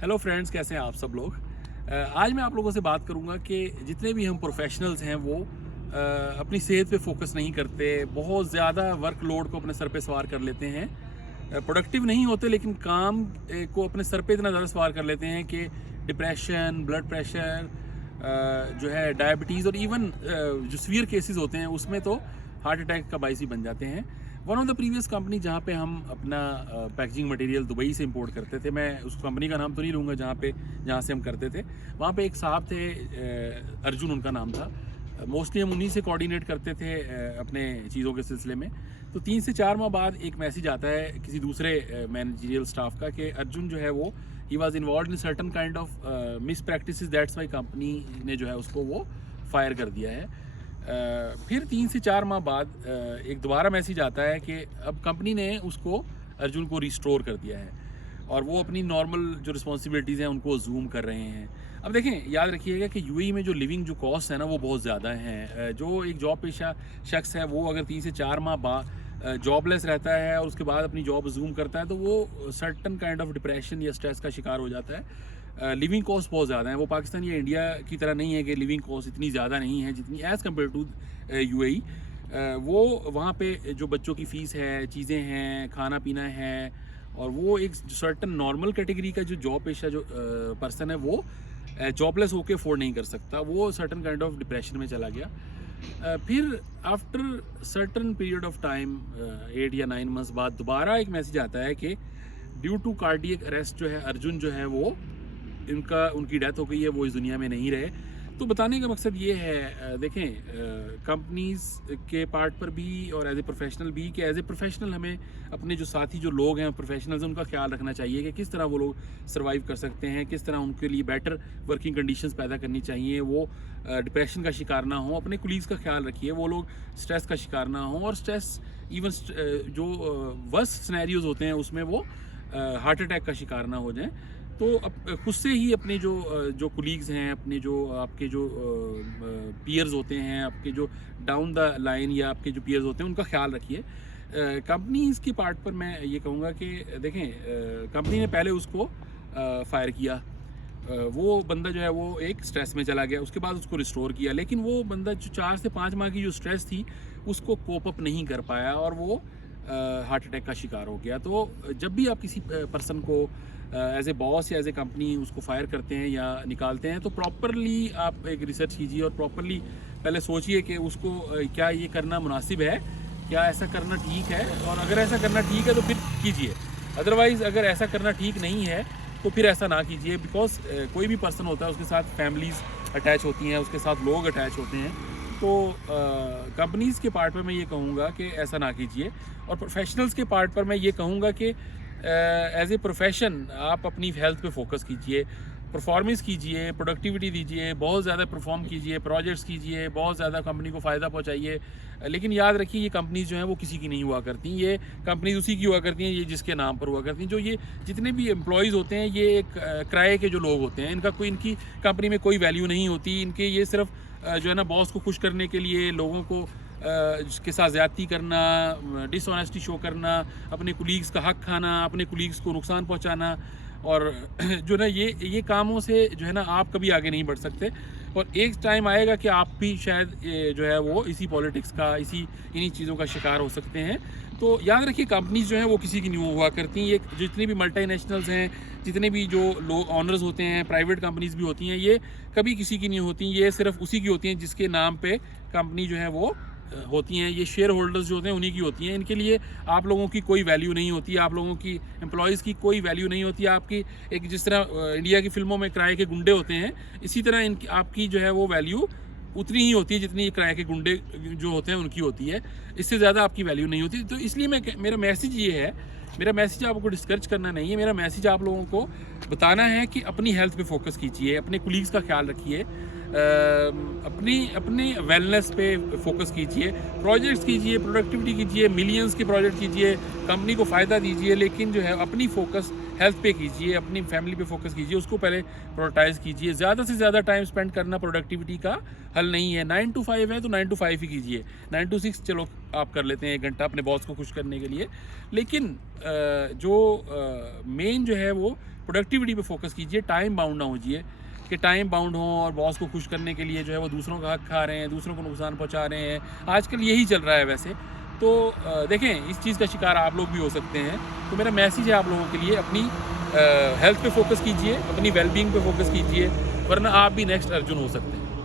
Hello friends, कैसे हैं आप सब लोग। आज मैं आप लोगों से बात करूंगा कि जितने भी हम प्रोफेशनल्स हैं वो अपनी सेहत पे फोकस नहीं करते, बहुत ज़्यादा वर्कलोड को अपने सर पे सवार कर लेते हैं, प्रोडक्टिव नहीं होते, लेकिन काम को अपने सर पे इतना ज़्यादा सवार कर लेते हैं कि डिप्रेशन, ब्लड प्रेशर, जो है डायबिटीज़ और इवन जो सीवियर केसेस होते हैं उसमें तो हार्ट अटैक का बाइस ही बन जाते हैं। One of the previous company जहाँ पे हम अपना पैकेजिंग मटेरियल दुबई से इंपोर्ट करते थे, मैं उस कंपनी का नाम तो नहीं लूँगा जहाँ से हम करते थे, वहाँ पे एक साहब थे, अर्जुन उनका नाम था। मोस्टली हम उन्हीं से कोऑर्डिनेट करते थे अपने चीज़ों के सिलसिले में। तो 3 से 4 माह बाद एक मैसेज आता है किसी दूसरे मैनेजरियल स्टाफ का कि अर्जुन जो है वो he was involve in certain kind of miss practice, that's why company ने जो है उसको वो फायर कर दिया है। फिर 3 से 4 माह बाद एक दोबारा मैसेज आता है कि अब कंपनी ने उसको, अर्जुन को रिस्टोर कर दिया है और वो अपनी नॉर्मल जो रिस्पॉन्सिबिलिटीज़ हैं उनको जूम कर रहे हैं। अब देखें, याद रखिएगा कि यूएई में जो लिविंग जो कॉस्ट है ना वो बहुत ज़्यादा हैं। जो एक जॉब पेशा शख्स है वो अगर 3 से 4 माह बाद जॉबलेस रहता है और उसके बाद अपनी जॉब जूम करता है तो वो सर्टन काइंड ऑफ डिप्रेशन या स्ट्रेस का शिकार हो जाता है। लिविंग कॉस्ट बहुत ज़्यादा है, वो पाकिस्तान या इंडिया की तरह नहीं है कि लिविंग कॉस्ट इतनी ज़्यादा नहीं है जितनी एज़ कम्पेयर टू यूएई। वो वहाँ पे जो बच्चों की फ़ीस है, चीज़ें हैं, खाना पीना है, और वो एक सर्टन नॉर्मल कैटेगरी का जो जॉब पेशा जो पर्सन है वो जॉबलेस होके अफोर्ड नहीं कर सकता, वो सर्टन काइंड ऑफ डिप्रेशन में चला गया। फिर after certain period of time 8 या 9 मंथ्स बाद दोबारा एक मैसेज आता है कि ड्यू टू कार्डियक अरेस्ट जो है अर्जुन जो है वो उनकी डेथ हो गई है, वो इस दुनिया में नहीं रहे। तो बताने का मकसद ये है, देखें, कंपनीज़ के पार्ट पर भी और एज ए प्रोफेशनल भी, कि एज ए प्रोफेशनल हमें अपने जो साथी जो लोग हैं प्रोफेशनल्स उनका ख्याल रखना चाहिए कि किस तरह वो लोग सर्वाइव कर सकते हैं, किस तरह उनके लिए बेटर वर्किंग कंडीशंस पैदा करनी चाहिए, वो डिप्रेशन का शिकार ना हो। अपने कुलीग्स का ख्याल रखिए, वो लोग स्ट्रेस का शिकार ना हो, और स्ट्रेस इवन जो वर्स्ट सिनेरियोज होते हैं उसमें वो हार्ट अटैक का शिकार ना हो जाएं। तो अब खुद से ही अपने जो कुलीग्स हैं, अपने जो आपके जो पीयर्स होते हैं, आपके जो डाउन द लाइन या आपके जो पीयर्स होते हैं उनका ख्याल रखिए। कंपनीज़ के पार्ट पर मैं ये कहूँगा कि देखें, कंपनी ने पहले उसको फायर किया, वो बंदा जो है वो एक स्ट्रेस में चला गया, उसके बाद उसको रिस्टोर किया, लेकिन वो बंदा जो 4 से 5 माह की जो स्ट्रेस थी उसको कोप अप नहीं कर पाया और वो हार्ट अटैक का शिकार हो गया। तो जब भी आप किसी पर्सन को एज ए बॉस या एज ए कंपनी उसको फायर करते हैं या निकालते हैं तो प्रॉपरली आप एक रिसर्च कीजिए और प्रॉपरली पहले सोचिए कि उसको क्या ये करना मुनासिब है, क्या ऐसा करना ठीक है, और अगर ऐसा करना ठीक है तो फिर कीजिए, अदरवाइज़ अगर ऐसा करना ठीक नहीं है तो फिर ऐसा ना कीजिए। बिकॉज कोई भी पर्सन होता है उसके साथ फैमिलीज़ अटैच होती हैं, उसके साथ लोग अटैच होते हैं। तो कंपनीज़ के पार्ट पर मैं ये कहूँगा कि ऐसा ना कीजिए, और प्रोफेशनल्स के पार्ट पर मैं ये कहूँगा कि एज ए प्रोफेशन आप अपनी हेल्थ पे फोकस कीजिए, परफॉर्मेंस कीजिए, प्रोडक्टिविटी दीजिए, बहुत ज़्यादा परफॉर्म कीजिए, प्रोजेक्ट्स कीजिए, बहुत ज़्यादा कंपनी को फ़ायदा पहुंचाइए। लेकिन याद रखिए ये कंपनीज़ जो हैं वो किसी की नहीं हुआ करती, ये कंपनीज उसी की हुआ करती हैं ये जिसके नाम पर हुआ करती हैं। जो ये जितने भी एम्प्लॉयज़ होते हैं ये एक किराए के जो लोग होते हैं, इनकी कंपनी में कोई वैल्यू नहीं होती। इनके ये सिर्फ जो है ना बॉस को खुश करने के लिए लोगों को जिसके साथ ज़्यादती करना, डिसऑनेस्टी शो करना, अपने कुलीग्स का हक खाना, अपने कुलीग्स को नुकसान पहुंचाना, और जो ना ये कामों से जो है ना आप कभी आगे नहीं बढ़ सकते। और एक टाइम आएगा कि आप भी शायद जो है वो इसी पॉलिटिक्स का, इन्हीं चीज़ों का शिकार हो सकते हैं। तो याद रखिए कंपनीज जो हैं वो किसी की नहीं हुआ करती। ये जितनी भी मल्टीनेशनल्स हैं, जितने भी जो लोग ऑनर्स होते हैं, प्राइवेट कंपनीज भी होती हैं, ये कभी किसी की नहीं होती। ये सिर्फ उसी की होती हैं जिसके नाम पे कंपनी जो है वो होती हैं। ये शेयर होल्डर्स जो होते हैं उन्हीं की होती हैं। इनके लिए आप लोगों की कोई वैल्यू नहीं होती, आप लोगों की एम्प्लॉयज़ की कोई वैल्यू नहीं होती। आपकी एक जिस तरह इंडिया की फिल्मों में किराए के गुंडे होते हैं, इसी तरह इनकी आपकी जो है वो वैल्यू उतनी ही होती है जितनी किराए के गुंडे जो होते हैं उनकी होती है। इससे ज़्यादा आपकी वैल्यू नहीं होती। तो इसलिए मेरा मैसेज ये है, मेरा मैसेज आपको डिस्करेज करना नहीं है, मेरा मैसेज आप लोगों को बताना है कि अपनी हेल्थ पे फोकस कीजिए, अपने कुलीग्स का ख्याल रखिए। अपनी अपनी वेलनेस पे फोकस कीजिए, प्रोजेक्ट्स कीजिए, प्रोडक्टिविटी कीजिए, मिलियंस के प्रोजेक्ट कीजिए, कंपनी को फ़ायदा दीजिए, लेकिन जो है अपनी फोकस हेल्थ पे कीजिए, अपनी फैमिली पे फोकस कीजिए, उसको पहले प्रायोरिटाइज़ कीजिए। ज़्यादा से ज़्यादा टाइम स्पेंड करना प्रोडक्टिविटी का हल नहीं है। 9 to 5 है तो 9 to 5 ही कीजिए। 9 to 6 चलो आप कर लेते हैं 1 घंटा अपने बॉस को खुश करने के लिए, लेकिन जो मेन जो है वो प्रोडक्टिविटी पे फोकस कीजिए। टाइम बाउंड ना होजिए कि टाइम बाउंड हो और बॉस को खुश करने के लिए जो है वो दूसरों का हक खा रहे हैं, दूसरों को नुकसान पहुंचा रहे हैं। आजकल यही चल रहा है वैसे तो। देखें, इस चीज़ का शिकार आप लोग भी हो सकते हैं। तो मेरा मैसेज है आप लोगों के लिए, अपनी हेल्थ पे फोकस कीजिए, अपनी वेलबींग पे फोकस कीजिए, वरना आप भी नेक्स्ट अर्जुन हो सकते हैं।